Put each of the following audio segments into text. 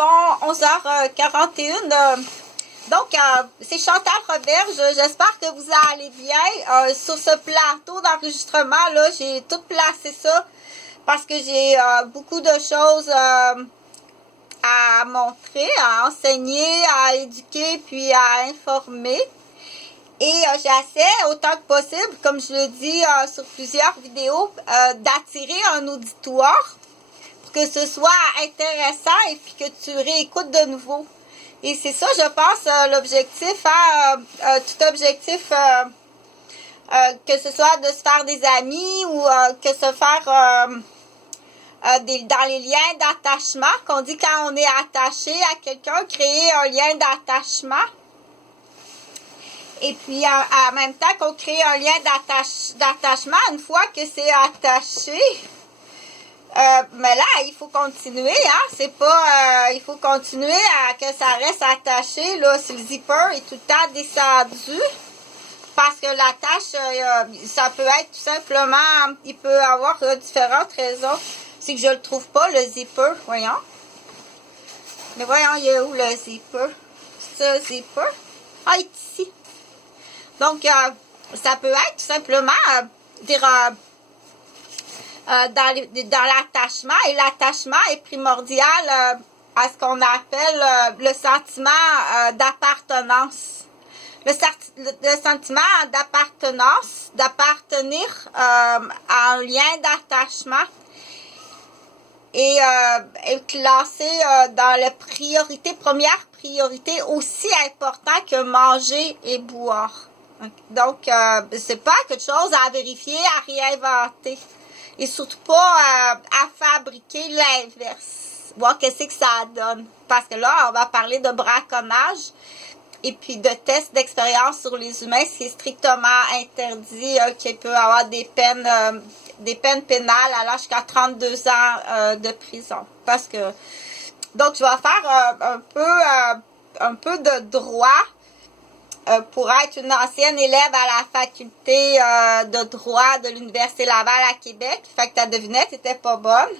bon, 11h41. Donc, c'est Chantal Roberge. J'espère que vous allez bien. Sur ce plateau d'enregistrement, là, j'ai tout placé ça parce que j'ai beaucoup de choses à montrer, à enseigner, à éduquer, puis à informer. Et j'essaie, autant que possible, comme je le dis sur plusieurs vidéos, d'attirer un auditoire pour que ce soit intéressant et puis que tu réécoutes de nouveau. Et c'est ça, je pense, l'objectif, tout objectif, que ce soit de se faire des amis ou que se faire dans les liens d'attachement, qu'on dit quand on est attaché à quelqu'un, créer un lien d'attachement. Et puis, en même temps qu'on crée un lien d'attachement, une fois que c'est attaché, mais là, il faut continuer, hein, c'est pas, il faut continuer à que ça reste attaché, là, si le zipper est tout le temps descendu, parce que l'attache, ça peut être tout simplement, il peut avoir différentes raisons, c'est que je le trouve pas, le zipper, voyons, mais voyons, il est où le zipper, c'est ça, zipper, ah, il est ici. Donc, ça peut être tout simplement dans l'attachement. Et l'attachement est primordial à ce qu'on appelle le sentiment d'appartenance. Le sentiment d'appartenance, d'appartenir à un lien d'attachement est classé dans la première priorité aussi important que manger et boire. Donc, c'est pas quelque chose à vérifier, à réinventer. Et surtout pas à fabriquer l'inverse. Voir qu'est-ce que ça donne. Parce que là, on va parler de braconnage et puis de tests d'expérience sur les humains, ce qui est strictement interdit, qu'il peut y avoir des peines pénales allant jusqu'à 32 ans de prison. Parce que, donc, je vais faire un peu de droit. Pour être une ancienne élève à la faculté de droit de l'Université Laval à Québec. Fait que ta devinette était pas bonne.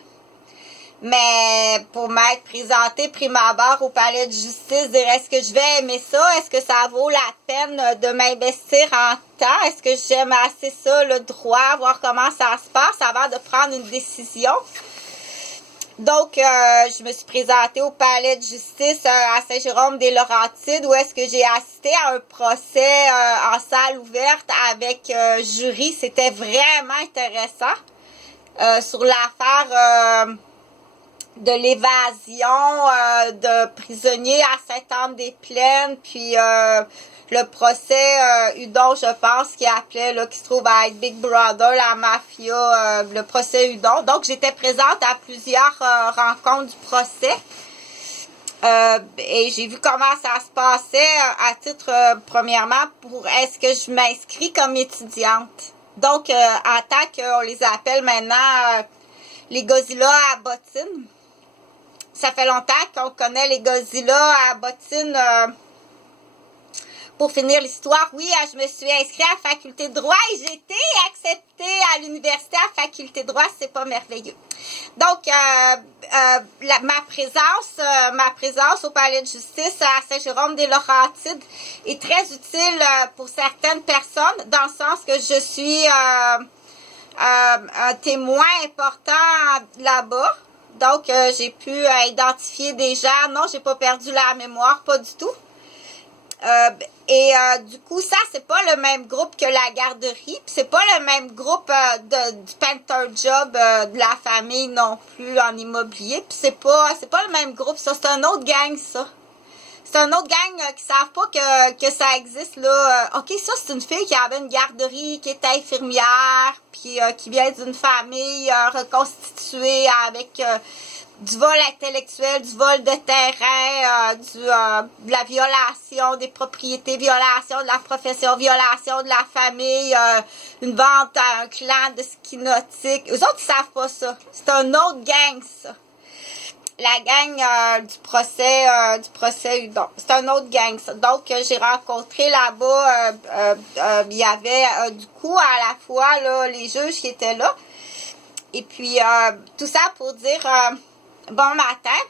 Mais pour m'être présentée prime abord au palais de justice, dire est-ce que je vais aimer ça? Est-ce que ça vaut la peine de m'investir en temps? Est-ce que j'aime assez ça, le droit, voir comment ça se passe avant de prendre une décision? Donc, je me suis présentée au palais de justice à Saint-Jérôme-des-Laurentides où est-ce que j'ai assisté à un procès en salle ouverte avec jury. C'était vraiment intéressant sur l'affaire de l'évasion de prisonniers à Sainte-Anne-des-Plaines, puis le procès Hudon, je pense, qui appelait, là, qui se trouve à être Big Brother, la mafia, le procès Hudon. Donc, j'étais présente à plusieurs rencontres du procès. Et j'ai vu comment ça se passait à titre, premièrement, pour est-ce que je m'inscris comme étudiante. Donc, en tant qu'on les appelle maintenant les Godzilla à bottines. Ça fait longtemps qu'on connaît les Godzilla à bottines. Pour finir l'histoire, oui, je me suis inscrite à la faculté de droit et j'ai été acceptée à l'université à la faculté de droit. C'est pas merveilleux. Donc, ma présence au palais de justice à Saint-Jérôme-des-Laurentides est très utile pour certaines personnes, dans le sens que je suis un témoin important là-bas. Donc, j'ai pu identifier des gens. Non, j'ai pas perdu la mémoire, pas du tout. Du coup, ça, c'est pas le même groupe que la garderie. Puis c'est pas le même groupe du Panther Job de la famille non plus en immobilier. Puis c'est pas le même groupe, ça. C'est un autre gang, ça. C'est un autre gang qui savent pas que ça existe, là. OK, ça, c'est une fille qui avait une garderie, qui était infirmière, puis qui vient d'une famille reconstituée avec du vol intellectuel, du vol de terrain, de la violation des propriétés, violation de la profession, violation de la famille, une vente à un clan de ski nautique. Eux autres, ils savent pas ça. C'est un autre gang, ça. La gang du procès Hudon. C'est un autre gang, ça. Donc, j'ai rencontré là-bas, il y avait du coup à la fois là, les juges qui étaient là. Et puis, tout ça pour dire bon matin.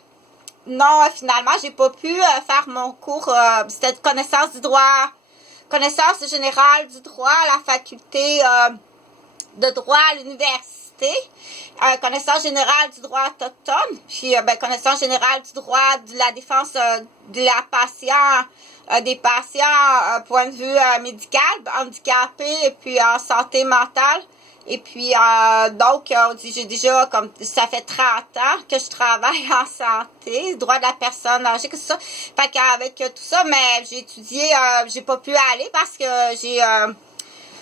non, finalement, j'ai pas pu faire mon cours. C'était de connaissance du droit, connaissance générale du droit à la faculté de droit à l'université, connaissance générale du droit autochtone, puis connaissance générale du droit de la défense de la patient, des patients point de vue médical, handicapés et puis en santé mentale. Et puis, donc, j'ai déjà, comme ça fait 30 ans que je travaille en santé, droit de la personne âgée, que c'est ça. Fait qu'avec tout ça, mais j'ai étudié, j'ai pas pu aller parce que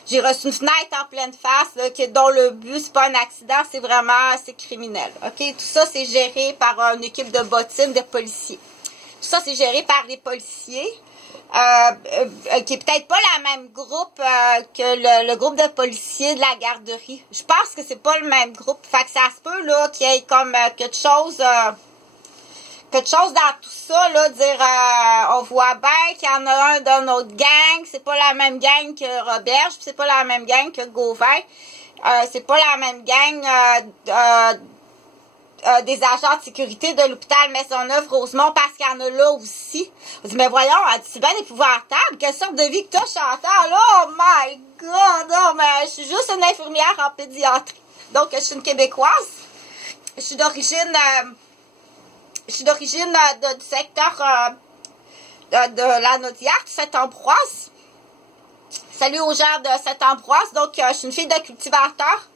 j'ai reçu une fenêtre en pleine face, là, dont le but, c'est pas un accident, c'est criminel. OK? Tout ça, c'est géré par une équipe de bottines de policiers. Tout ça, c'est géré par les policiers. Qui est peut-être pas la même groupe que le groupe de policiers de la garderie. Je pense que c'est pas le même groupe. Fait que ça se peut là qu'il y ait comme quelque chose dans tout ça, là, dire on voit bien qu'il y en a un dans notre gang, c'est pas la même gang que Roberge, puis c'est pas la même gang que Gauvin, c'est pas la même gang des agents de sécurité de l'hôpital Maisonneuve-Rosemont parce qu'il y en a là aussi. On dit, mais voyons, c'est bien épouvantable. Quelle sorte de vie que t'as, Chantal? Oh my God! Non, mais je suis juste une infirmière en pédiatrie. Donc, je suis une Québécoise. Je suis d'origine du secteur de la Naudière, de Saint-Ambroise. Salut aux gens de Saint-Ambroise. Donc, je suis une fille de cultivateur.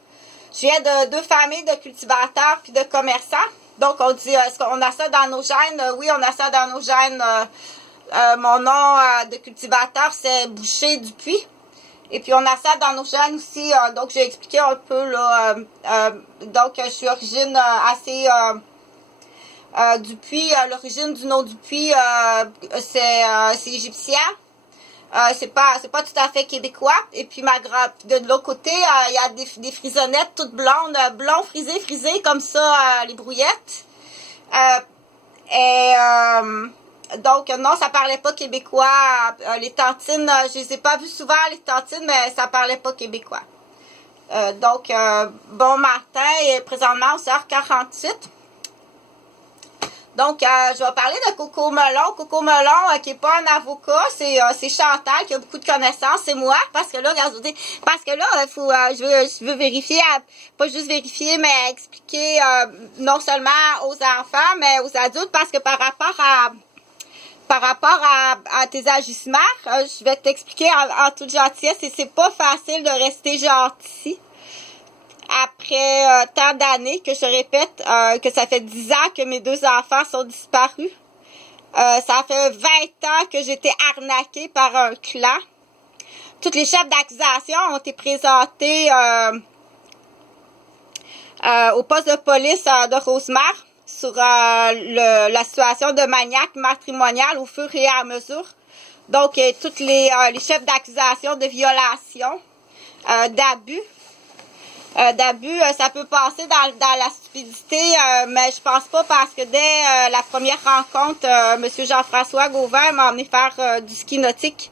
Je viens de 2 familles de cultivateurs puis de commerçants. Donc, on dit, est-ce qu'on a ça dans nos gènes? Oui, on a ça dans nos gènes. Mon nom de cultivateur, c'est Boucher Dupuis. Et puis, on a ça dans nos gènes aussi. Donc, j'ai expliqué un peu, là. Donc, je suis origine assez... Dupuis, l'origine du nom Dupuis, c'est égyptien. C'est pas tout à fait québécois. Et puis de l'autre côté, il y a des frisonnettes toutes blondes, blond frisé comme ça, les brouillettes. Donc non, ça parlait pas québécois. Les tantines, je les ai pas vues souvent les tantines, mais ça parlait pas québécois. Donc bon matin, et présentement 11h48. Donc, je vais parler de Coco Melon. Coco Melon, qui est pas un avocat, c'est Chantal qui a beaucoup de connaissances, c'est moi. Parce que là, regardez, faut, je veux vérifier, pas juste vérifier, mais expliquer non seulement aux enfants, mais aux adultes, parce que par rapport à tes agissements, je vais t'expliquer en toute gentillesse, et c'est pas facile de rester gentil. Après tant d'années, que je répète que ça fait 10 ans que mes 2 enfants sont disparus. Ça fait 20 ans que j'ai été arnaquée par un clan. Toutes les chefs d'accusation ont été présentés au poste de police de Rosemère sur la situation de maniaque matrimonial au fur et à mesure. Donc, tous les chefs d'accusation de violation, d'abus. Ça peut passer dans la stupidité, mais je pense pas parce que dès la première rencontre, M. Jean-François Gauvin m'a emmené faire du ski nautique.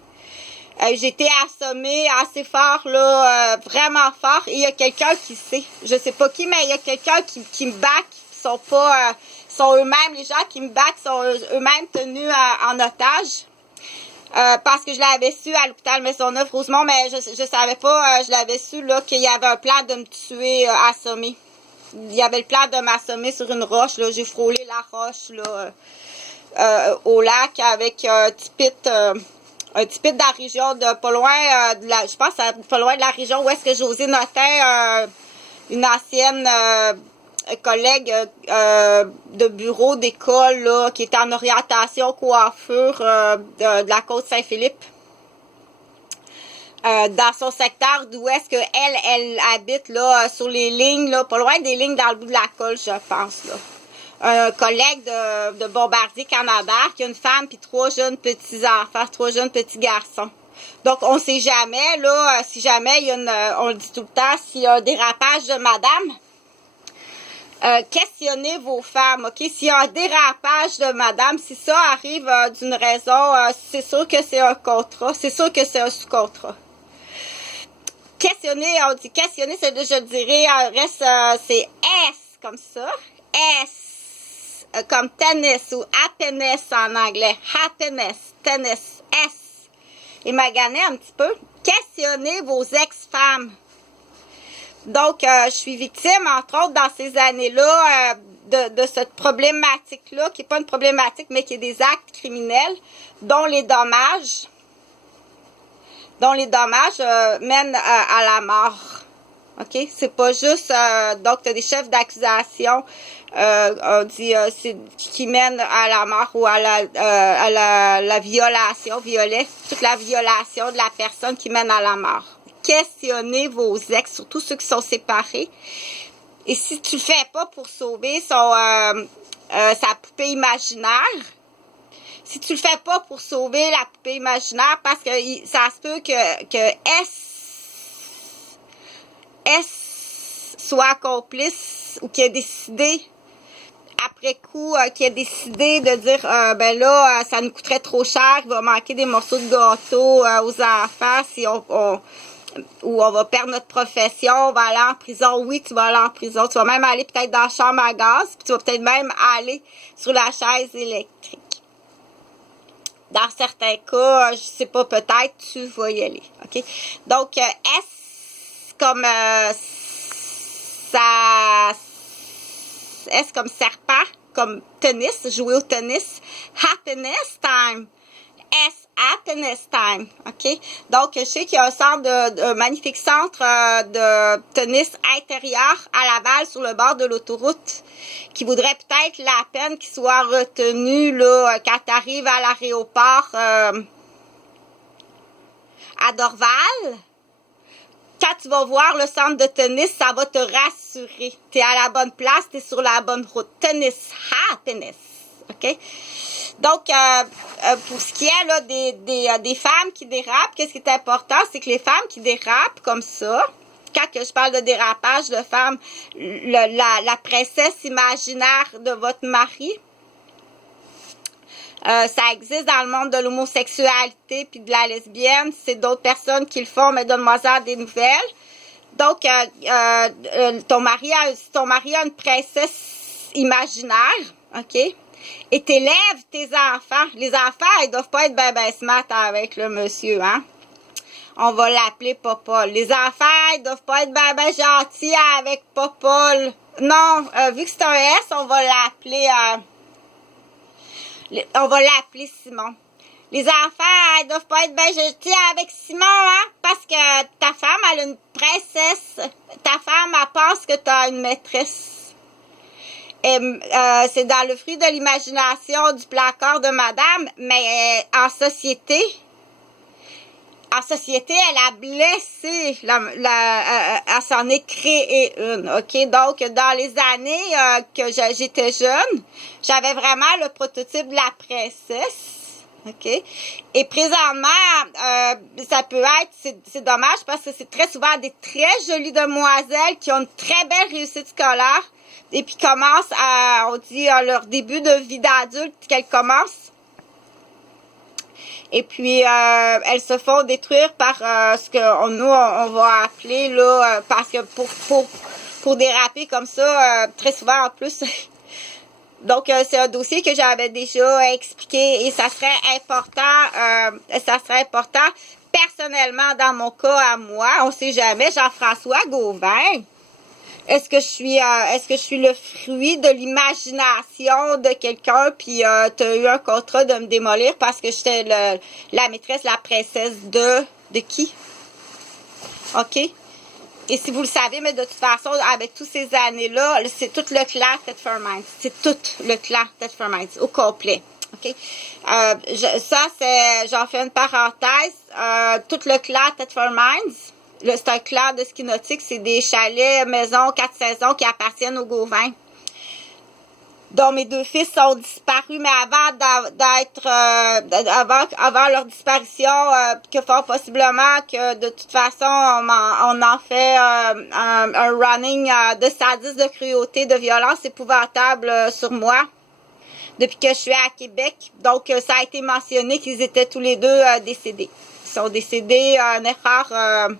J'ai été assommée assez fort, là, vraiment fort, et il y a quelqu'un qui sait. Je sais pas qui, mais il y a quelqu'un qui me back, qui sont pas, sont eux-mêmes, les gens qui me back sont eux-mêmes tenus en otage. Parce que je l'avais su à l'hôpital Maisonneuve-Rosemont, mais je savais pas, je l'avais su là qu'il y avait un plan de me tuer assommé. Il y avait le plan de m'assommer sur une roche, là. J'ai frôlé la roche là au lac avec un petit pit de la région de pas loin je pense pas loin de la région où est-ce que José Notin, une ancienne collègue de bureau d'école là, qui était en orientation coiffure de la côte Saint-Philippe. Dans son secteur d'où est-ce que elle habite là, sur les lignes, là, pas loin des lignes dans le bout de la colle, je pense. Là. Un collègue de Bombardier Canada qui a une femme puis 3 jeunes petits-enfants, 3 jeunes petits garçons. Donc, on sait jamais, là, si jamais il y a on le dit tout le temps, s'il y a un dérapage de madame, questionnez vos femmes, ok? S'il y a un dérapage de madame, si ça arrive d'une raison, c'est sûr que c'est un contrat, c'est sûr que c'est un sous-contrat. Questionner, on dit questionner, c'est je dirais, reste, c'est S comme ça, S, comme tennis ou happiness en anglais. Happiness, tennis, S. Et maganer un petit peu. Questionnez vos ex-femmes. Donc, je suis victime, entre autres, dans ces années-là, de cette problématique-là, qui n'est pas une problématique, mais qui est des actes criminels, dont les dommages mènent à la mort. OK? C'est pas juste, donc, tu as des chefs d'accusation, on dit, qui mènent à la mort ou à la violation, toute la violation de la personne qui mène à la mort. Questionnez vos ex, surtout ceux qui sont séparés. Et si tu le fais pas pour sauver sa poupée imaginaire, si tu le fais pas pour sauver la poupée imaginaire, parce que ça se peut que S soit complice ou qui a décidé après coup, qui a décidé de dire ben là, ça nous coûterait trop cher, il va manquer des morceaux de gâteau aux enfants si ou on va perdre notre profession, on va aller en prison. Oui, tu vas aller en prison. Tu vas même aller peut-être dans la chambre à gaz, puis tu vas peut-être même aller sur la chaise électrique. Dans certains cas, je sais pas, peut-être, tu vas y aller. OK? Donc, S comme S comme serpent, comme tennis, jouer au tennis. Happiness time. S, happiness time, OK? Donc, je sais qu'il y a un magnifique centre de tennis intérieur à Laval, sur le bord de l'autoroute, qui voudrait peut-être la peine qu'il soit retenu, là, quand tu arrives à l'aéroport à Dorval. Quand tu vas voir le centre de tennis, ça va te rassurer. Tu es à la bonne place, tu es sur la bonne route. Tennis, happiness, OK? Donc, pour ce qui est là, des femmes qui dérapent, qu'est-ce qui est important, c'est que les femmes qui dérapent comme ça, quand que je parle de dérapage de femmes, la princesse imaginaire de votre mari, ça existe dans le monde de l'homosexualité puis de la lesbienne. C'est d'autres personnes qui le font, mais donne-moi-en des nouvelles. Donc, si ton mari a une princesse imaginaire, OK? Et t'élèves tes enfants. Les enfants, ils doivent pas être ben smart avec le monsieur, hein? On va l'appeler Papa. Les enfants, ils doivent pas être ben gentils avec Papa. Non, vu que c'est un S, on va l'appeler Simon. Les enfants, ils doivent pas être ben gentils avec Simon, hein? Parce que ta femme, elle a une princesse. Ta femme, elle pense que t'as une maîtresse. C'est dans le fruit de l'imagination du placard de madame, mais en société, elle a blessé, elle s'en est créée une, OK? Donc, dans les années que j'étais jeune, j'avais vraiment le prototype de la princesse, OK? Et présentement, ça peut être, c'est dommage parce que c'est très souvent des très jolies demoiselles qui ont une très belle réussite scolaire, et puis commencent on dit à leur début de vie d'adulte qu'elles commencent. Et puis elles se font détruire par ce que nous on va appeler là, parce que pour déraper comme ça, très souvent en plus. Donc c'est un dossier que j'avais déjà expliqué et ça serait important personnellement dans mon cas à moi, on sait jamais, Jean-François Gauvin. Est-ce que je suis le fruit de l'imagination de quelqu'un, puis tu as eu un contrat de me démolir parce que j'étais la maîtresse, la princesse de qui? OK? Et si vous le savez, mais de toute façon, avec toutes ces années-là, c'est tout le clan Thetford Mines. C'est tout le clan Thetford Mines, au complet. OK? J'en fais une parenthèse. Tout le clan Thetford Mines, c'est un clan de ski nautique, c'est des chalets, maisons, 4 saisons qui appartiennent aux Gauvin, dont mes 2 fils sont disparus, mais avant leur disparition, que fort possiblement que de toute façon, on en fait un running de sadisme, de cruauté, de violence épouvantable sur moi, depuis que je suis à Québec. Donc, ça a été mentionné qu'ils étaient tous les deux décédés. Ils sont décédés, une erreur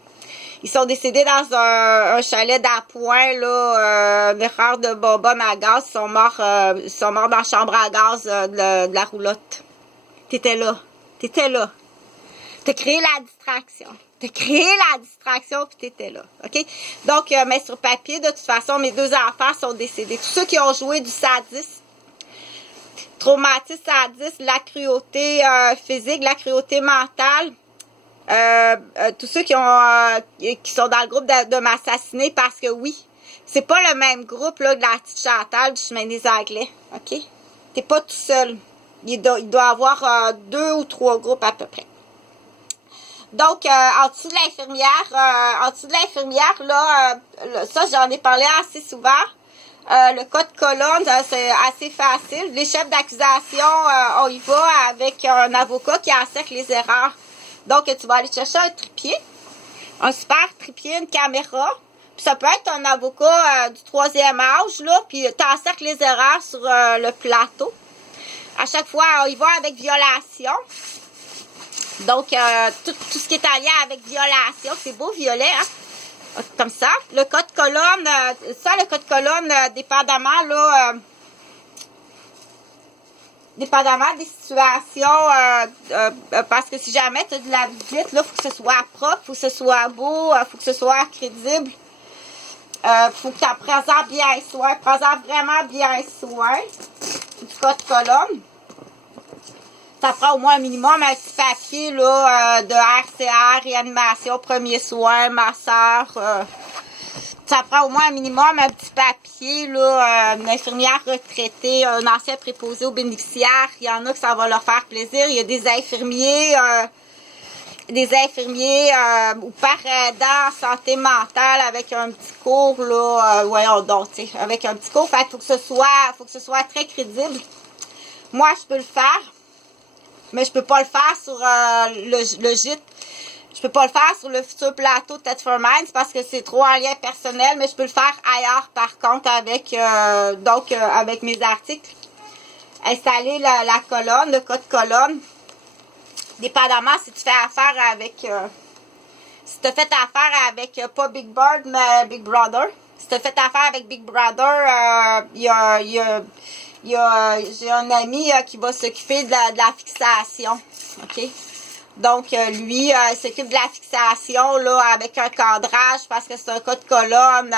Ils sont décédés dans un chalet d'appoint, là, une erreur de bonbonne à gaz. Ils sont morts dans la chambre à gaz de la roulotte. T'étais là. T'étais là. T'as créé la distraction. T'as créé la distraction puis t'étais là. OK? Donc, mais sur papier, de toute façon, mes 2 enfants sont décédés. Tous ceux qui ont joué du sadisme, traumatisme, sadisme, la cruauté physique, la cruauté mentale, tous ceux qui sont dans le groupe de m'assassiner, parce que oui, c'est pas le même groupe là, de la petite Chantal du chemin des Anglais. OK? T'es pas tout seul. Il doit y avoir 2 ou 3 groupes à peu près. Donc, en dessous de l'infirmière, là, ça, j'en ai parlé assez souvent. Le cas de colonne, c'est assez facile. Les chefs d'accusation, on y va avec un avocat qui encercle les erreurs. Donc, tu vas aller chercher un trépied, un super trépied, une caméra. Puis ça peut être un avocat du 3e âge, là, puis tu encercles les erreurs sur le plateau. À chaque fois, on y va avec violation. Donc, tout ce qui est en lien avec violation, c'est beau, violet, hein? Comme ça. Le cas de colonne, le cas de colonne, dépendamment, là, dépendamment des situations, parce que si jamais tu as de la visite, là, faut que ce soit propre, faut que ce soit beau, faut que ce soit crédible. Faut que tu en présentes bien soin, présente vraiment bien soin du cas de colonne. Ça prend au moins un minimum un petit papier là, de RCR, réanimation, premier soin, masseur. Ça prend au moins un minimum un petit papier, là, une infirmière retraitée, un ancien préposé aux bénéficiaires. Il y en a que ça va leur faire plaisir. Il y a des infirmiers ou parents aidants en santé mentale avec un petit cours, là, voyons donc, tu sais, avec un petit cours. Fait qu'il faut que ce soit très crédible. Moi, je peux le faire. Mais je peux pas le faire sur le gîte. Je peux pas le faire sur le futur plateau de Ted for Minds parce que c'est trop en lien personnel, mais je peux le faire ailleurs par contre avec avec mes articles. Installer la colonne, le code colonne. Dépendamment si tu fais affaire avec si tu as fait affaire avec pas Big Bird mais Big Brother. Si tu as fait affaire avec Big Brother, j'ai un ami qui va s'occuper de la fixation. OK? Donc, lui, il s'occupe de la fixation là, avec un cadrage parce que c'est un cas de colonne.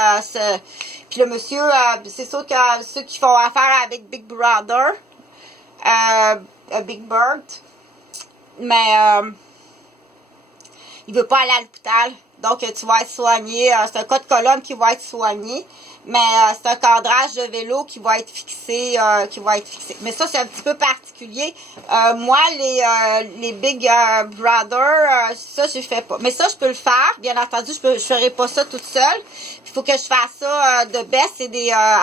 Puis le monsieur, c'est sûr que ceux qui font affaire avec Big Brother, Big Bird, mais il veut pas aller à l'hôpital. Donc, tu vas être soigné. C'est un cas de colonne qui va être soigné. Mais c'est un cadrage de vélo qui va être fixé. Mais ça, c'est un petit peu particulier. Moi, les Big Brother, ça, je fais pas. Mais ça, je peux le faire. Bien entendu, je ferai pas ça toute seule. Il faut que je fasse ça de baisse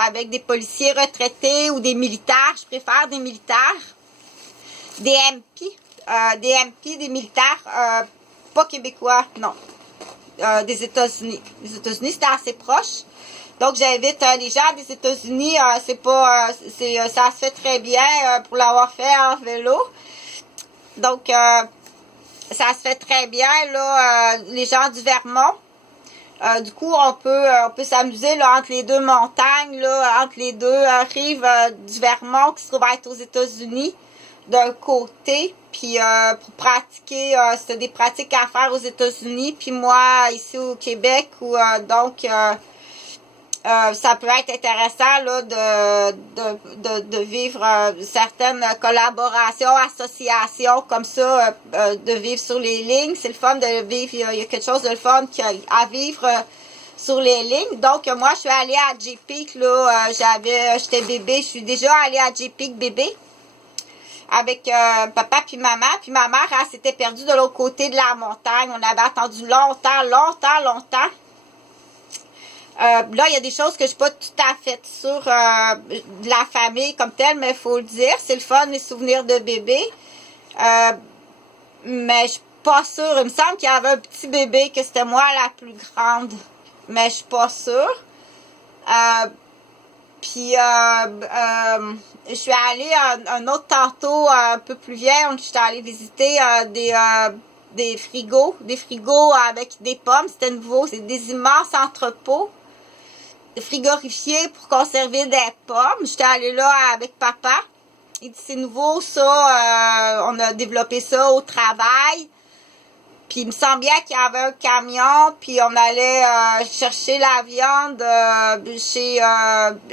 avec des policiers retraités ou des militaires. Je préfère des militaires. Des MP, des militaires, pas québécois, non. Des États-Unis. Les États-Unis, c'était assez proche. Donc, j'invite les gens des États-Unis. Ça se fait très bien pour l'avoir fait en vélo. Donc, ça se fait très bien, là, les gens du Vermont. Du coup, on peut s'amuser là, entre les deux montagnes, là, entre les deux rives du Vermont qui se trouvent être aux États-Unis d'un côté, puis pour pratiquer, c'est des pratiques à faire aux États-Unis, puis moi, ici au Québec, où ça peut être intéressant là, de vivre certaines collaborations, associations comme ça, de vivre sur les lignes. C'est le fun de vivre, il y a quelque chose de le fun à vivre sur les lignes. Donc, moi, je suis allée à J-Peak, là, j'étais bébé, je suis déjà allée à J-Peak bébé avec papa puis ma mère. Puis ma mère, elle s'était perdue de l'autre côté de la montagne. On avait attendu longtemps. Là, il y a des choses que je suis pas tout à fait sûre de la famille comme telle, mais il faut le dire. C'est le fun, les souvenirs de bébé. Mais je suis pas sûre. Il me semble qu'il y avait un petit bébé, que c'était moi la plus grande. Mais je suis pas sûre. Puis, je suis allée un autre tantôt, un peu plus vieille. Je suis allée visiter des frigos avec des pommes, c'était nouveau, c'est des immenses entrepôts frigorifiés pour conserver des pommes. J'étais allée là avec papa. Il dit c'est nouveau ça, on a développé ça au travail. Puis il me semble bien qu'il y avait un camion, puis on allait chercher la viande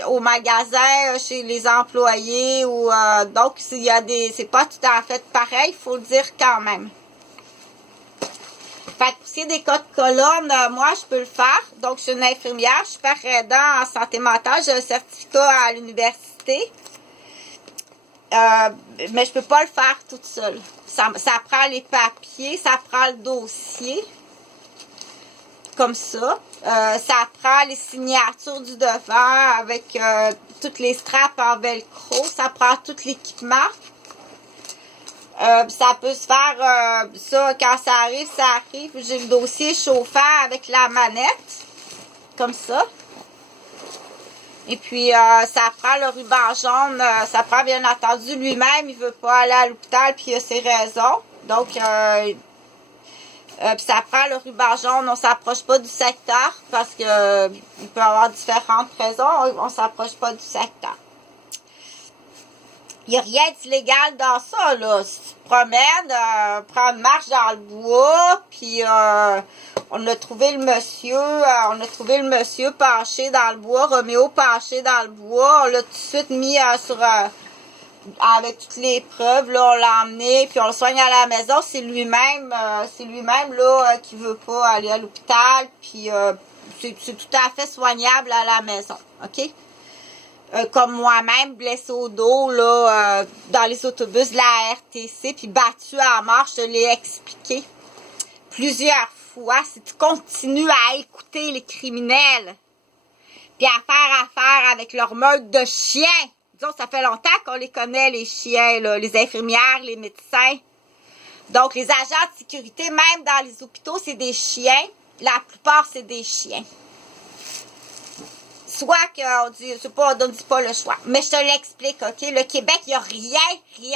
au magasin, chez les employés. Donc, c'est pas tout à fait pareil, il faut le dire quand même. Fait que pour ce qui est des cas de colonne, moi, je peux le faire. Donc, je suis une infirmière, je suis père aidant en santé mentale, j'ai un certificat à l'université. Mais je peux pas le faire toute seule. Ça prend les papiers, ça prend le dossier. Comme ça. Ça prend les signatures du devant avec toutes les straps en velcro. Ça prend tout l'équipement. Ça peut se faire, ça, quand ça arrive, ça arrive. J'ai le dossier chauffant avec la manette. Comme ça. Et puis, ça prend le ruban jaune, ça prend bien entendu lui-même, il veut pas aller à l'hôpital, puis il a ses raisons. Donc, puis ça prend le ruban jaune, on s'approche pas du secteur, parce que il peut y avoir différentes raisons, on s'approche pas du secteur. Il n'y a rien d'illégal dans ça, là. Si tu te promènes, prends une marche dans le bois, puis on a trouvé le monsieur penché dans le bois, Roméo penché dans le bois, on l'a tout de suite mis avec toutes les preuves, là, on l'a emmené, puis on le soigne à la maison, c'est lui-même là qui veut pas aller à l'hôpital, puis c'est tout à fait soignable à la maison, ok? Comme moi-même, blessée au dos, là, dans les autobus de la RTC, puis battue à mort, je te l'ai expliqué plusieurs fois. Si tu continues à écouter les criminels, puis à faire affaire avec leur meute de chiens, disons, ça fait longtemps qu'on les connaît, les chiens, là, les infirmières, les médecins. Donc, les agents de sécurité, même dans les hôpitaux, c'est des chiens. La plupart, c'est des chiens. Soit qu'on dit, on ne dit pas le choix. Mais je te l'explique, OK? Le Québec, il n'y a rien. Il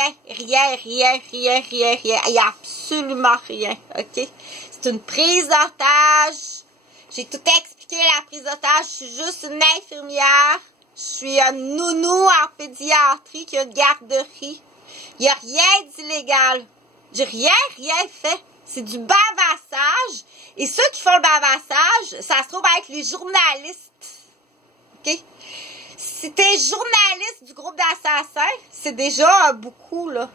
n'y a absolument rien, OK? C'est une prise d'otage. J'ai tout expliqué, la prise d'otage. Je suis juste une infirmière. Je suis un nounou en pédiatrie qui a une garderie. Il n'y a rien d'illégal. J'ai rien fait. C'est du bavassage. Et ceux qui font le bavassage, ça se trouve être les journalistes. OK? Si t'es journaliste du groupe d'assassins, c'est déjà beaucoup, là.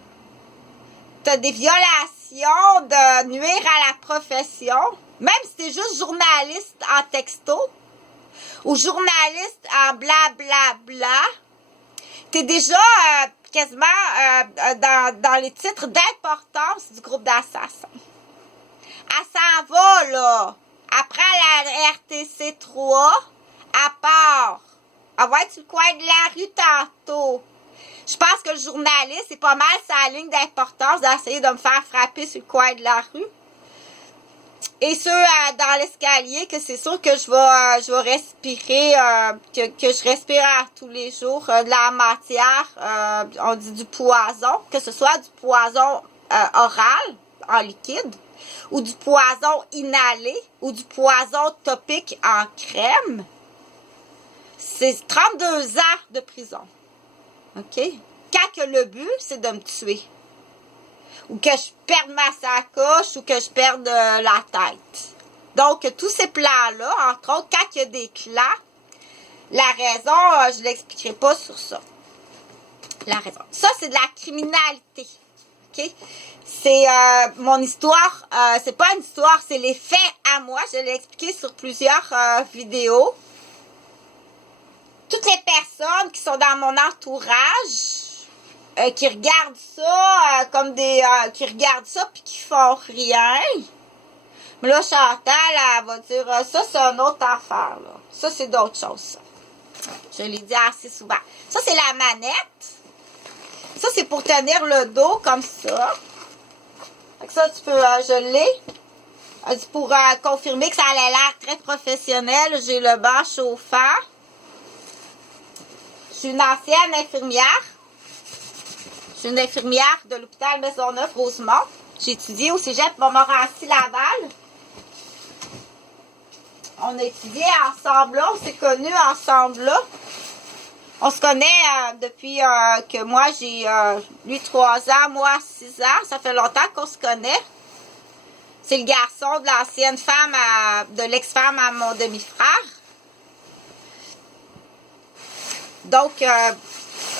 T'as des violations de nuire à la profession. Même si t'es juste journaliste en texto ou journaliste en blablabla, t'es déjà quasiment dans les titres d'importance du groupe d'assassins. Elle s'en va, là. Après la RTC 3, à part, elle va être sur le coin de la rue tantôt. Je pense que le journaliste, c'est pas mal sa ligne d'importance d'essayer de me faire frapper sur le coin de la rue. Et ceux dans l'escalier, que c'est sûr que je vais respirer, que je respire tous les jours de la matière, on dit du poison, que ce soit du poison oral, en liquide, ou du poison inhalé, ou du poison topique en crème. C'est 32 ans de prison. OK? Quand que le but, c'est de me tuer. Ou que je perde ma sacoche, ou que je perde la tête. Donc, tous ces plans-là, entre autres, quand il y a des clans, la raison, je ne l'expliquerai pas sur ça. La raison. Ça, c'est de la criminalité. OK? C'est mon histoire, c'est pas une histoire, c'est les faits à moi. Je l'ai expliqué sur plusieurs vidéos. Toutes les personnes qui sont dans mon entourage, qui regardent ça comme qui regardent ça puis qui font rien. Mais là, Chantal, elle va dire, ça, c'est une autre affaire, là. Ça, c'est d'autres choses, ça. Je l'ai dit assez souvent. Ça, c'est la manette. Ça, c'est pour tenir le dos comme ça. Fait que ça, tu peux, je l'ai. Pour confirmer que ça a l'air très professionnel, j'ai le banc chauffant. Je suis une ancienne infirmière. Je suis une infirmière de l'hôpital Maisonneuve-Rosemont. J'ai étudié au cégep Montmorency-Laval. On a étudié ensemble là, on s'est connus ensemble là. On se connaît depuis que moi j'ai lui 3 ans, moi 6 ans. Ça fait longtemps qu'on se connaît. C'est le garçon de l'ancienne femme, de l'ex-femme à mon demi-frère. Donc,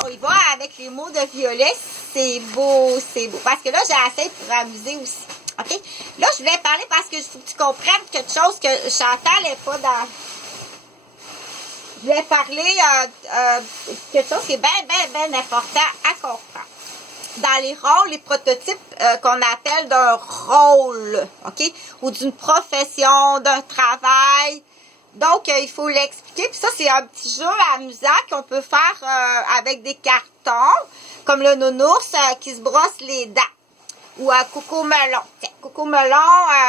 on y va avec les mots de violet. C'est beau, c'est beau. Parce que là, j'ai assez pour amuser aussi. OK? Là, je voulais parler parce que faut que tu comprennes quelque chose que Chantal n'est pas dans... Je voulais parler quelque chose qui est bien important à comprendre. Dans les rôles, les prototypes qu'on appelle d'un rôle, OK? Ou d'une profession, d'un travail. Donc, il faut l'expliquer. Puis ça, c'est un petit jeu amusant qu'on peut faire avec des cartons, comme le nounours qui se brosse les dents. Ou Coco Melon. Tiens, Coco Melon,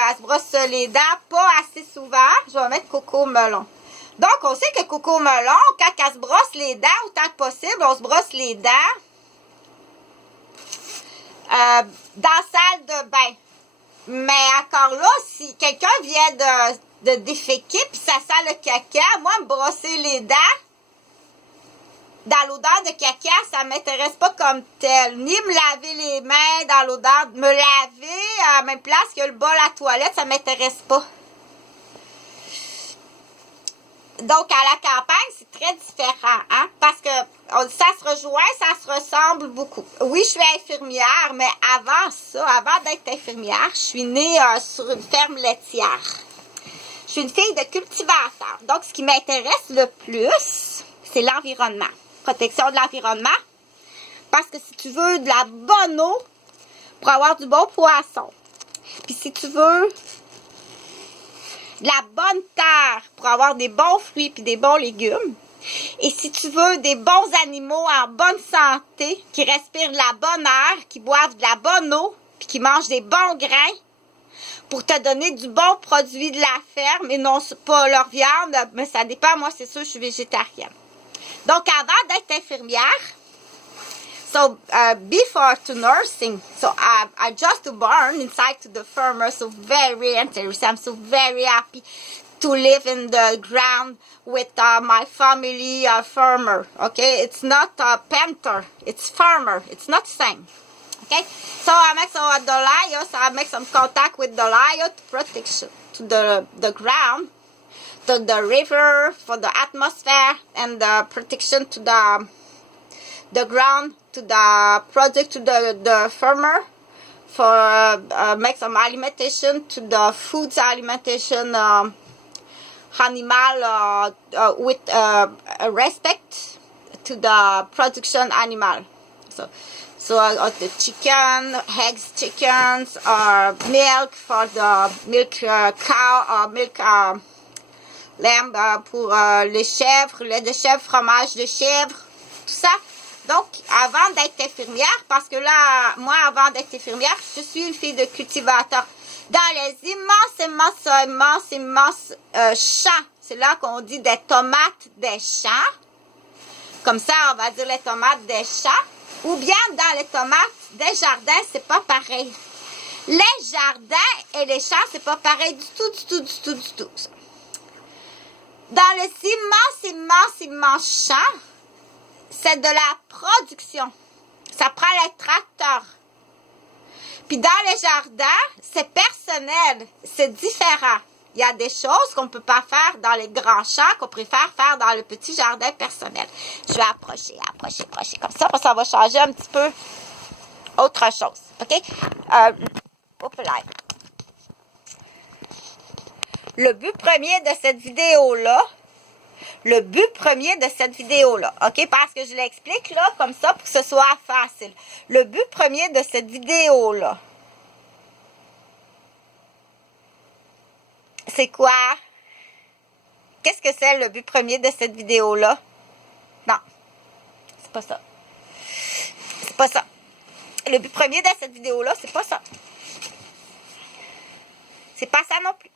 elle se brosse les dents pas assez souvent. Je vais mettre Coco Melon. Donc, on sait que Coco Melon, quand elle se brosse les dents, autant que possible, on se brosse les dents dans la salle de bain. Mais encore là, si quelqu'un vient de déféquer puis ça sent le caca, moi, me brosser les dents, dans l'odeur de caca, ça ne m'intéresse pas comme tel. Ni me laver les mains dans l'odeur, me laver à la même place que le bol à toilette, ça ne m'intéresse pas. Donc, à la campagne, c'est très différent, hein? Parce que ça se rejoint, ça se ressemble beaucoup. Oui, je suis infirmière, mais avant ça, avant d'être infirmière, je suis née sur une ferme laitière. Je suis une fille de cultivateur. Donc, ce qui m'intéresse le plus, c'est l'environnement. Protection de l'environnement. Parce que si tu veux de la bonne eau pour avoir du bon poisson, puis si tu veux de la bonne terre pour avoir des bons fruits puis des bons légumes. Et si tu veux des bons animaux en bonne santé, qui respirent de la bonne air, qui boivent de la bonne eau, puis qui mangent des bons grains, pour te donner du bon produit de la ferme, et non pas leur viande, mais ça dépend, moi c'est sûr, je suis végétarienne. Donc avant d'être infirmière, so before to nursing, so I just born inside to the farmer, so very interesting. I'm so very happy to live in the ground with my family farmer. Okay, it's not a painter, it's farmer. It's not the same. Okay, so I make some contact with the Dalia to protection to the ground, to the river for the atmosphere, and the protection to the ground, to the project, to the farmer, for make some alimentation to the foods alimentation animal with respect to the production animal. So the chicken, eggs, chickens, or milk for the milk cow or milk lamb pour les chèvres, lait de chèvre, fromage de chèvre, tout ça. Donc, avant d'être infirmière, parce que là, moi, avant d'être infirmière, je suis une fille de cultivateur. Dans les immenses champs, c'est là qu'on dit des tomates des champs. Comme ça, on va dire les tomates des champs. Ou bien dans les tomates des jardins, c'est pas pareil. Les jardins et les champs, c'est pas pareil du tout. Dans les immenses champs, c'est de la production. Ça prend les tracteurs. Puis dans les jardins, c'est personnel. C'est différent. Il y a des choses qu'on ne peut pas faire dans les grands champs, qu'on préfère faire dans le petit jardin personnel. Je vais approcher comme ça, parce que ça va changer un petit peu autre chose. OK? Le but premier de cette vidéo-là, OK? Parce que je l'explique là, comme ça, pour que ce soit facile. Le but premier de cette vidéo-là, c'est quoi? Qu'est-ce que c'est le but premier de cette vidéo-là? Non, c'est pas ça. C'est pas ça. Le but premier de cette vidéo-là, c'est pas ça. C'est pas ça non plus.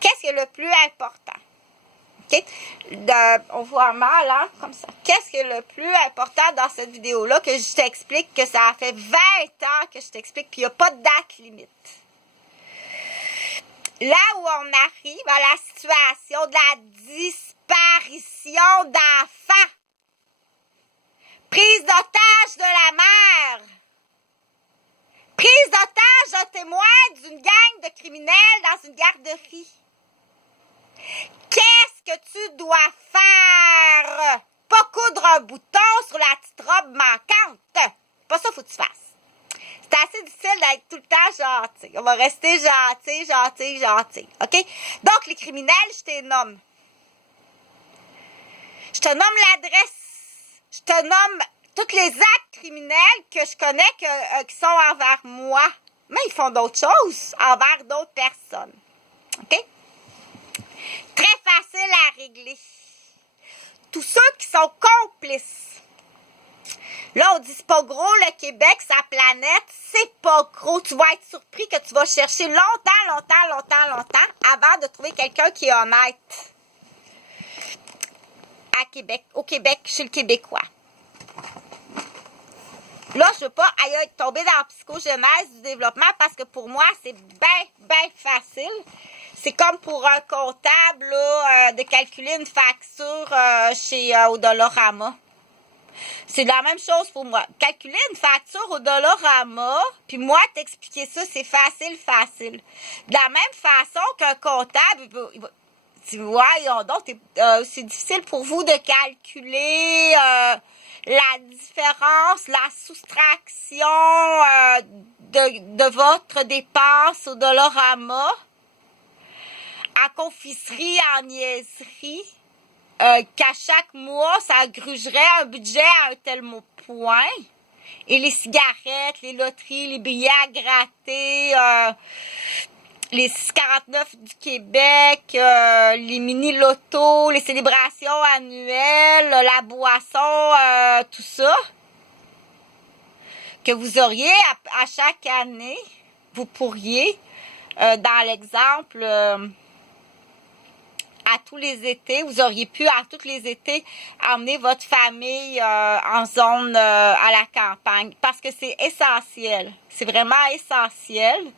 Qu'est-ce qui est le plus important? OK? On voit mal, hein, comme ça. Qu'est-ce qui est le plus important dans cette vidéo-là que je t'explique que ça fait 20 ans que je t'explique puis il n'y a pas de date limite. Là où on arrive à la situation de la disparition d'enfants. Prise d'otage de la mère. Prise d'otage d'un témoin d'une gang de criminels dans une garderie. Qu'est-ce que tu dois faire? Pas coudre un bouton sur la petite robe manquante. Pas ça faut que tu fasses. C'est assez difficile d'être tout le temps gentil. On va rester gentil, gentil, gentil. OK? Donc, les criminels, je te nomme. Je te nomme l'adresse. Je te nomme tous les actes criminels que je connais qui sont envers moi. Mais ils font d'autres choses envers d'autres personnes. OK? Très facile à régler. Tous ceux qui sont complices. Là, on dit c'est pas gros, le Québec, sa planète, c'est pas gros. Tu vas être surpris que tu vas chercher longtemps avant de trouver quelqu'un qui est honnête. À Québec, au Québec, chez le Québécois. Là, je veux pas tomber dans la psychogenèse du développement parce que pour moi, c'est bien facile. C'est comme pour un comptable là, de calculer une facture chez au Dollarama. C'est la même chose pour moi. Calculer une facture au Dollarama, puis moi, t'expliquer ça, c'est facile. De la même façon qu'un comptable, voyons donc, c'est difficile pour vous de calculer la différence, la soustraction de votre dépense au Dollarama à confiserie, en niaiserie. Qu'à chaque mois, ça grugerait un budget à un tel point. Et les cigarettes, les loteries, les billets à gratter, les 6,49 du Québec, les mini-lotos, les célébrations annuelles, la boisson, tout ça, que vous auriez à chaque année, vous pourriez, dans l'exemple... à tous les étés, vous auriez pu à tous les étés emmener votre famille en zone à la campagne parce que c'est essentiel, c'est vraiment essentiel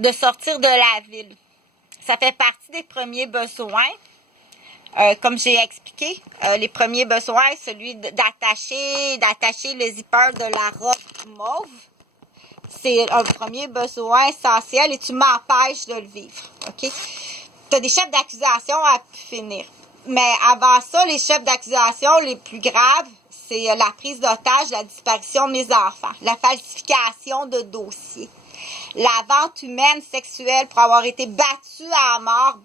de sortir de la ville. Ça fait partie des premiers besoins. Comme j'ai expliqué, les premiers besoins, celui d'attacher le zipper de la robe mauve. C'est un premier besoin essentiel et tu m'empêches de le vivre, OK? Tu as des chefs d'accusation à finir. Mais avant ça, les chefs d'accusation les plus graves, c'est la prise d'otage, la disparition de mes enfants, la falsification de dossiers, la vente humaine sexuelle pour avoir été battue à mort,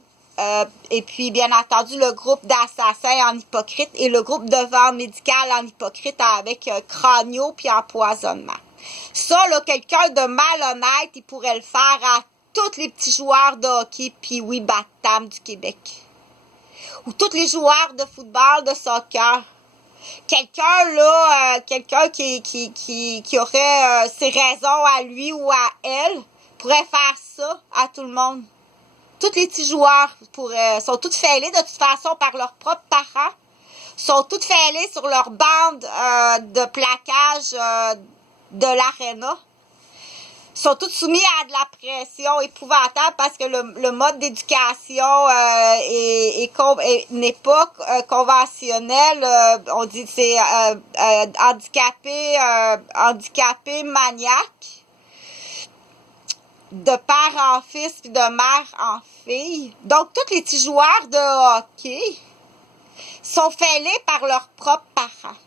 et puis bien entendu le groupe d'assassins en hypocrite et le groupe de vente médicale en hypocrite avec cranio puis empoisonnement. Ça, là, quelqu'un de malhonnête, il pourrait le faire à tous les petits joueurs de hockey puis oui, Batam du Québec. Ou tous les joueurs de football, de soccer. Quelqu'un là, quelqu'un qui aurait ses raisons à lui ou à elle, pourrait faire ça à tout le monde. Tous les petits joueurs sont tous fêlés de toute façon par leurs propres parents. Sont tous fêlés sur leur bande de plaquage de l'aréna. Sont tous soumis à de la pression épouvantable parce que le mode d'éducation n'est pas conventionnel. On dit que c'est handicapé maniaque, de père en fils puis de mère en fille. Donc, tous les petits joueurs de hockey sont fêlés par leurs propres parents.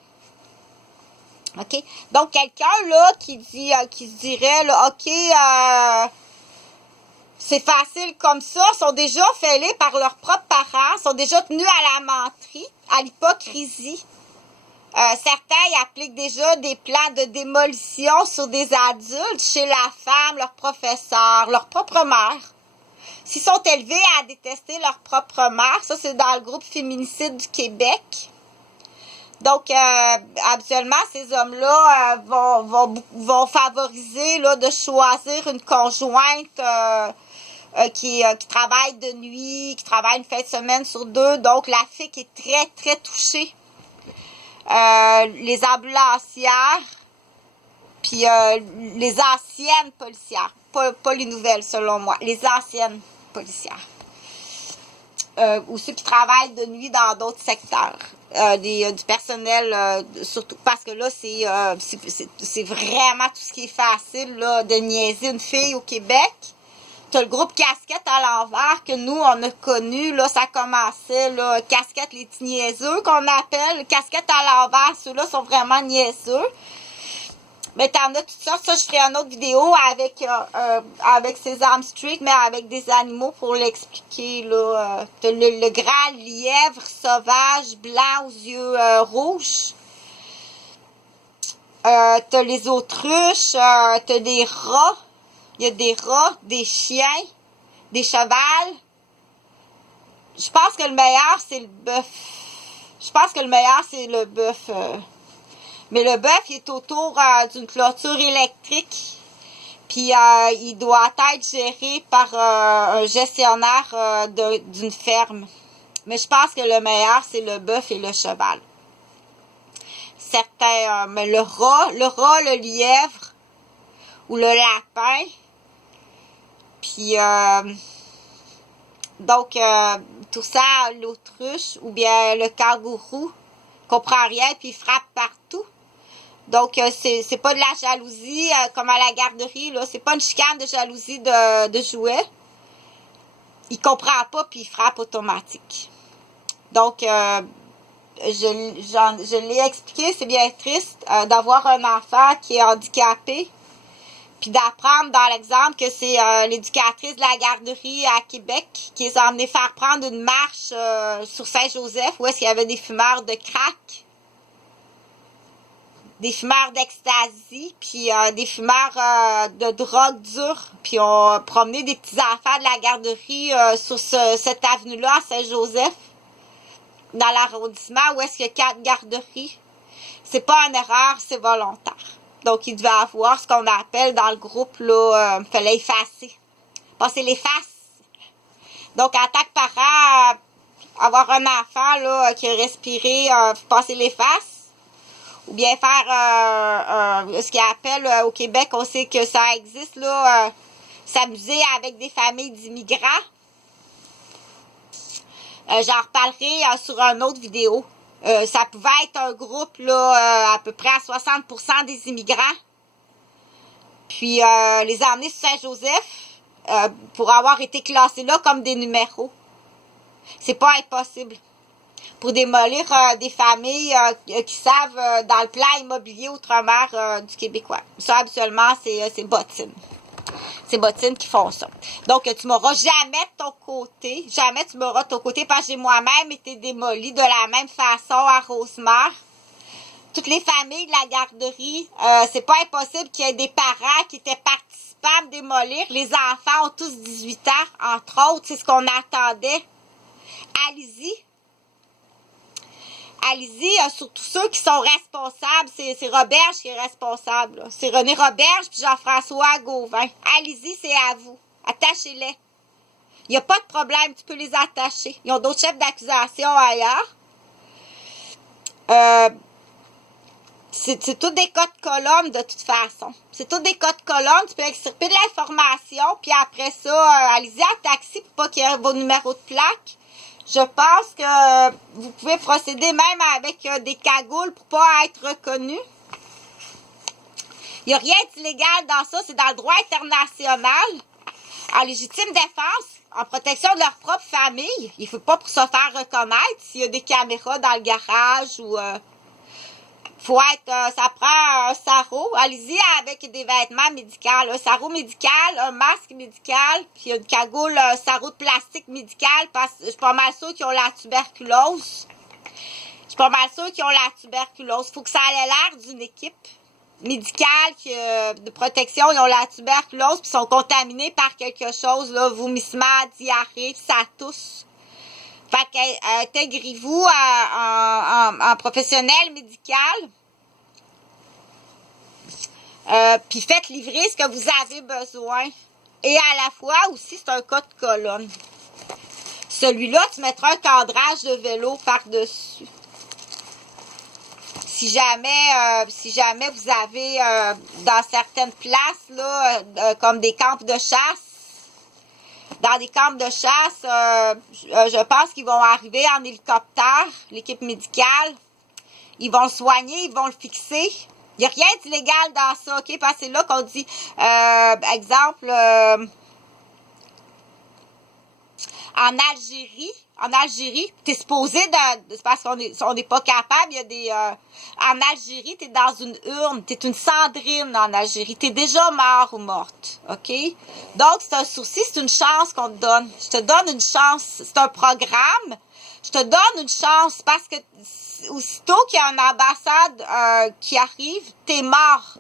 OK? Donc, quelqu'un, là, qui se dirait, là, OK, c'est facile comme ça, sont déjà fêlés par leurs propres parents, sont déjà tenus à la menterie, à l'hypocrisie. Certains y appliquent déjà des plans de démolition sur des adultes, chez la femme, leur professeur, leur propre mère. S'ils sont élevés à détester leur propre mère, ça, c'est dans le groupe Féminicide du Québec. Donc, habituellement, ces hommes-là vont favoriser là, de choisir une conjointe qui travaille de nuit, qui travaille une fin de semaine sur 2. Donc, la FIC est très, très touchée. Les ambulancières, puis les anciennes policières. Pas les nouvelles, selon moi. Les anciennes policières. Ou ceux qui travaillent de nuit dans d'autres secteurs. Du personnel, surtout. Parce que là, c'est vraiment tout ce qui est facile là, de niaiser une fille au Québec. T'as le groupe Casquette à l'envers que nous, on a connu, là, ça commençait, là, Casquette les petits niaiseux qu'on appelle. Casquette à l'envers, ceux-là sont vraiment niaiseux. Mais t'en as toutes sortes, ça, je ferai une autre vidéo avec Sesame Street, mais avec des animaux pour l'expliquer, là. T'as le grand lièvre sauvage, blanc aux yeux rouges. T'as les autruches, t'as des rats. Il y a des rats, des chiens, des chevals. Je pense que le meilleur, c'est le bœuf. Je pense que le meilleur, c'est le bœuf. Mais le bœuf, il est autour d'une clôture électrique. Puis, il doit être géré par un gestionnaire d'une ferme. Mais je pense que le meilleur, c'est le bœuf et le cheval. Certains, mais le rat, le lièvre ou le lapin. Puis, donc, tout ça, l'autruche ou bien le kangourou, comprend rien, puis il frappe partout. Donc, c'est pas de la jalousie, comme à la garderie, là. C'est pas une chicane de jalousie de jouets. Il comprend pas, puis il frappe automatique. Donc, je l'ai expliqué, c'est bien triste d'avoir un enfant qui est handicapé. Puis d'apprendre dans l'exemple que c'est l'éducatrice de la garderie à Québec qui les a emmenés faire prendre une marche sur Saint-Joseph où est-ce qu'il y avait des fumeurs de crack, des fumeurs d'ecstasy, puis des fumeurs de drogue dure. Puis on promenait des petits enfants de la garderie sur cette avenue-là à Saint-Joseph, dans l'arrondissement où est-ce qu'il y a 4 garderies. C'est pas une erreur, c'est volontaire. Donc, il devait avoir ce qu'on appelle dans le groupe, là, fallait effacer. Passer les faces. Donc, en tant que parent, avoir un enfant, là, qui a respiré, passer les faces. Ou bien faire, ce qu'ils appellent, au Québec, on sait que ça existe, là, s'amuser avec des familles d'immigrants. J'en reparlerai sur une autre vidéo. Ça pouvait être un groupe là, à peu près à 60% des immigrants. Puis les emmener sur Saint-Joseph pour avoir été classés là comme des numéros. C'est pas impossible. Pour démolir des familles qui savent dans le plan immobilier outre-mer du Québécois. Ça, habituellement, c'est bottines. C'est bottines qui font ça. Donc, tu m'auras jamais de ton côté. Jamais tu m'auras de ton côté parce que j'ai moi-même été démolie de la même façon à Rosemère. Toutes les familles de la garderie, c'est pas impossible qu'il y ait des parents qui étaient participants à démolir. Les enfants ont tous 18 ans, entre autres. C'est ce qu'on attendait. Allez-y. Allez-y, surtout ceux qui sont responsables. C'est Roberge qui est responsable. C'est René Roberge puis Jean-François Gauvin. Allez-y, c'est à vous. Attachez-les. Il n'y a pas de problème, tu peux les attacher. Ils ont d'autres chefs d'accusation ailleurs. C'est tous des codes colonnes de toute façon. C'est tous des codes colonnes. Tu peux extirper de l'information. Puis après ça, allez-y à taxi pour pas qu'il y ait vos numéros de plaque. Je pense que vous pouvez procéder même avec des cagoules pour pas être reconnu. Il n'y a rien d'illégal dans ça. C'est dans le droit international. En légitime défense, en protection de leur propre famille. Il ne faut pas pour se faire reconnaître s'il y a des caméras dans le garage ou... faut être, ça prend un sarrau. Allez-y avec des vêtements médicaux. Un sarrau médical, un masque médical, puis une cagoule, un sarrau de plastique médical, parce que je suis pas mal sûre qu'ils ont la tuberculose. Je suis pas mal sûre qu'ils ont la tuberculose. Faut que ça ait l'air d'une équipe médicale de protection. Ils ont la tuberculose, puis sont contaminés par quelque chose, là, vomissement, diarrhée, ça tousse. Fait qu'intégrez-vous en professionnel médical. Puis faites livrer ce que vous avez besoin. et à la fois aussi, c'est un cas de colonne. Celui-là, tu mettras un cadrage de vélo par-dessus. Si jamais vous avez dans certaines places, là, comme des camps de chasse, dans des camps de chasse, je pense qu'ils vont arriver en hélicoptère, l'équipe médicale. Ils vont le soigner, ils vont le fixer. Il n'y a rien d'illégal dans ça, OK? Parce que c'est là qu'on dit, exemple, en Algérie, t'es supposé c'est parce qu'on n'est pas capable, il y a des, en Algérie, t'es dans une urne, t'es une cendrine en Algérie, t'es déjà mort ou morte, OK? Donc, c'est un sursis, c'est une chance qu'on te donne. Je te donne une chance, c'est un programme, je te donne une chance parce que aussitôt qu'il y a une ambassade qui arrive, t'es mort.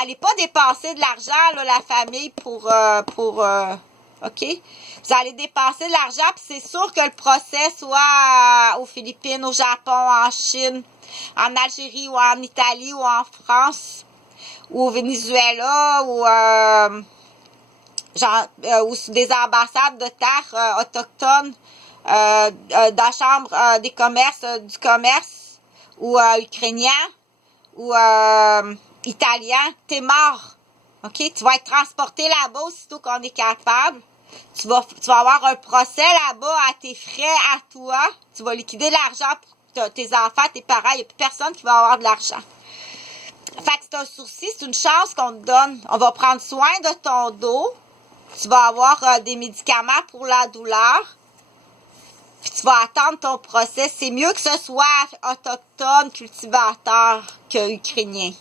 Allez pas dépenser de l'argent, là, la famille, OK? Vous allez dépenser de l'argent, puis c'est sûr que le procès soit aux Philippines, au Japon, en Chine, en Algérie, ou en Italie, ou en France, ou au Venezuela, ou sur des ambassades de terres autochtones, dans la chambre des commerces, du commerce, ou ukrainien, ou italien, t'es mort. OK? Tu vas être transporté là-bas aussitôt qu'on est capable. Tu vas avoir un procès là-bas à tes frais, à toi. Tu vas liquider l'argent pour tes enfants, tes parents. Il n'y a plus personne qui va avoir de l'argent. Fait que c'est un sursis, c'est une chance qu'on te donne. On va prendre soin de ton dos. Tu vas avoir des médicaments pour la douleur. Puis tu vas attendre ton procès. C'est mieux que ce soit autochtone, cultivateur que ukrainien.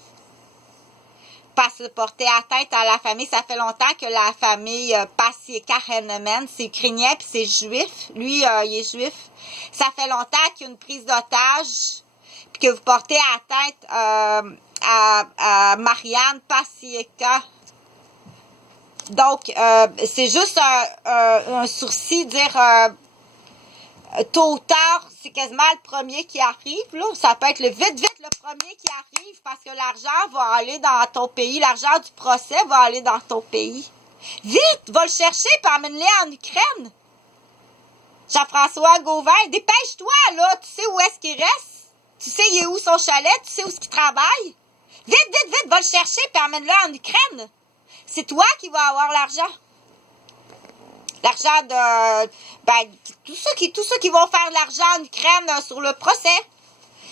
Parce que porter atteinte à la famille, ça fait longtemps que la famille Pasieka Henneman, c'est ukrainien puis c'est juif. Lui, il est juif. Ça fait longtemps qu'il y a une prise d'otage puis que vous portez atteinte à Marianne Pasieka. Donc, c'est juste un sursis, dire tôt ou tard, c'est quasiment le premier qui arrive, là. Ça peut être vite le premier qui arrive parce que l'argent va aller dans ton pays. L'argent du procès va aller dans ton pays. Vite, va le chercher et emmène-le en Ukraine. Jean-François Gauvin, dépêche-toi, là. Tu sais où est-ce qu'il reste? Tu sais il est où son chalet? Tu sais où est-ce qu'il travaille? Vite, va le chercher et emmène-le en Ukraine. C'est toi qui vas avoir l'argent. L'argent de... tous ceux qui vont faire de l'argent en Ukraine sur le procès.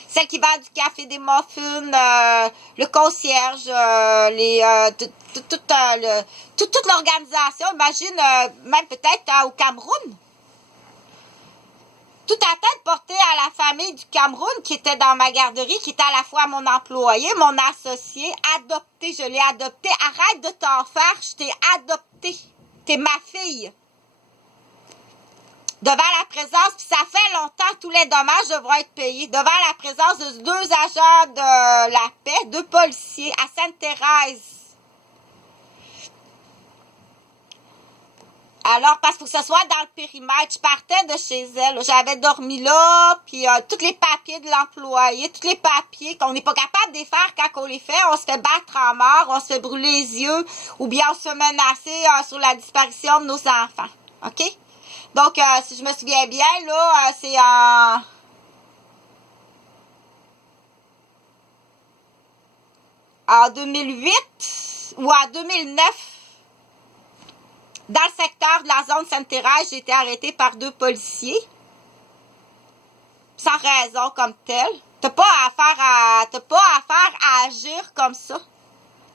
Celle qui vend du café, des muffins, le concierge, toute l'organisation. Imagine, même peut-être au Cameroun. Tout à tête porté à la famille du Cameroun qui était dans ma garderie, qui était à la fois mon employé, mon associé, adopté. Je l'ai adopté. Arrête de t'en faire, je t'ai adopté. T'es ma fille. Devant la présence, puis ça fait longtemps, tous les dommages devront être payés. Devant la présence de 2 agents de la paix, 2 policiers à Sainte-Thérèse. Alors, parce qu'il faut que ce soit dans le périmètre, je partais de chez elle. J'avais dormi là, puis tous les papiers de l'employé, tous les papiers qu'on n'est pas capable de les faire quand on les fait. On se fait battre en mort, on se fait brûler les yeux, ou bien on se fait menacer sur la disparition de nos enfants. OK? Donc, si je me souviens bien, là, c'est en 2008 ou en 2009, dans le secteur de la zone Sainte-Thérèse, j'ai été arrêtée par 2 policiers, sans raison comme telle. T'as pas affaire à agir comme ça.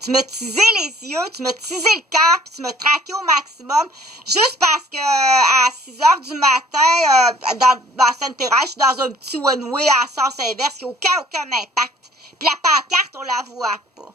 Tu m'as teasé les yeux, tu m'as teasé le cœur, puis tu m'as traqué au maximum, juste parce que à 6 heures du matin, dans Sainte-Thérèse, je suis dans un petit one-way à sens inverse, qui n'a aucun impact. Puis la pancarte, on la voit pas.